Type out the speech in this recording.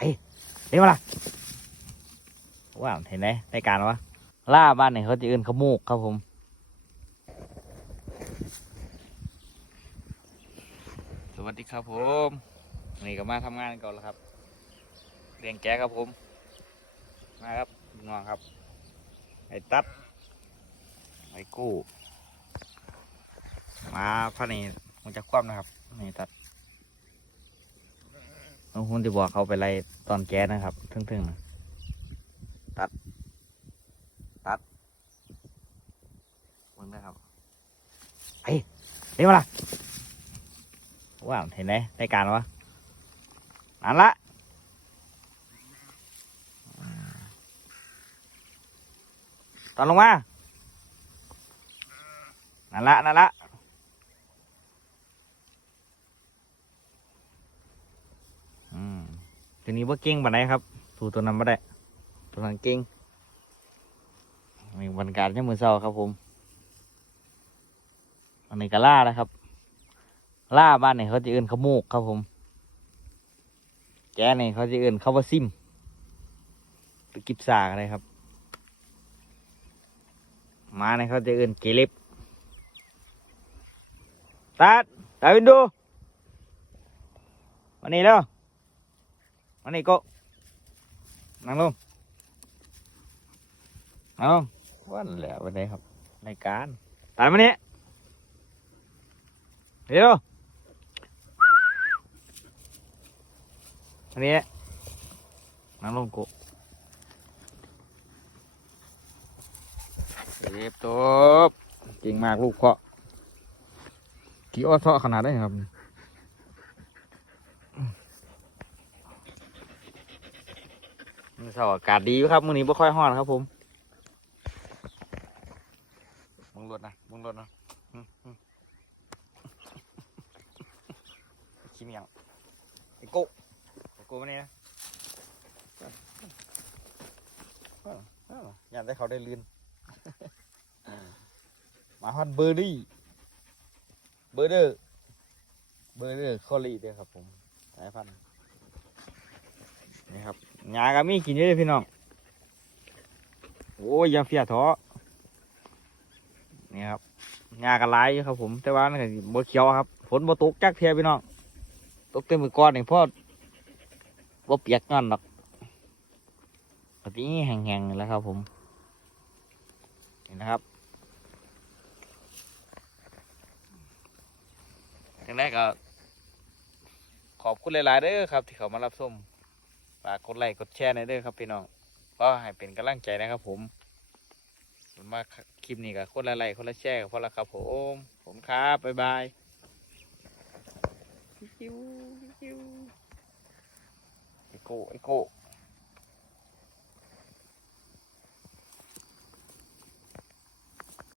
ไปเดี๋ยวมาละว้าวเห็นไหมในการวะล่าบ้านเนี่ยเขาจะเอื่นขมูกครับผมสวัสดีครับผมนี่ก็มาทำงานก่อนแล้วครับเรียงแกะครับผมมาครับงองครับ ไอ้ตัดไอ้กู้มาพระนี่มันจะคว่ำนะครับนี่ตัด น้องคุณจะบอกเขาไปไล่ตอนแก๊สนะครับทึ่งๆนะตัด ตัดมึงนะครับไปเดี๋ยวมาละว้าว เห็นไหมในการวะนั่นละตอนลงมา นั่นละนั่นละอืม ตัวนี้ว่าเก่งปานไหนครับสู้ตัวนั้นไม่ไดตัวนั้นเก่งมีบรรยากาศในมือเศร้าครับผม อันนี้ก็ล่านะครับ ล่าบ้านเนี่ยเขาจะเอื่นขโมกครับผม แกเนี่ยเขาจะเอื่นเขาว่าซิมหรือกิบสากอะไรครับมาเนี่ยเขาจะเอื่นเกลิบตัดดาวินดูมานี่แล้ว มานี่โก็นั่งลงนั่งลงวันแหละวันนี้ครับ ในการตายมานี่เดี๋ยวอันนี้นั่งลงโกเรียบตัวเก่งมากลูกเพาะกี่อ้อเทาะขนาดได้ครับมื้อ เช้าอากาศดีครับมื้อนี้ไม่ค่อยร้อนครับผมมึงรถนะมึงรถนะขี้เมียงไอ้โก้ไอ้โก้มาเนี่ยนะอ้าวอ้าวอยากได้เขาได้ลื่นมาฮอนเบอร์ดี้เบอร์เดอร์เบอร์เดอร์คอลี่เด้อครับผมสายพันธุ์นี่ครับ งาก็มีกินเยอะเลยพี่น้อง โอ้ยอยาเฟียท้อนี่ครับงากันหลายอยู่ครับ ผม แต่ว่านี่ก็บ่เขียวครับ ฝนบ่ตกจักเทียพี่น้อง ตกเต็มมือก้อนนี่เพราะบ่เปียกงั้นหรอกปกติแห้งๆแล้วครับ ผมนี่นะครับจังไดก็ขอบคุณหลายๆเด้อครับ ที่เขามารับชมากกดไลค์กดแชร์หน่อยเด้อครับพี่น้องก็ให้เป็นกำลังใจนะครับ ผมส่วนมากคลิปนี้ก็คนละไลค์คนละแชร์ก็พอละครับ ผมผมครับบ๊ายบายไอโก้ไอโก้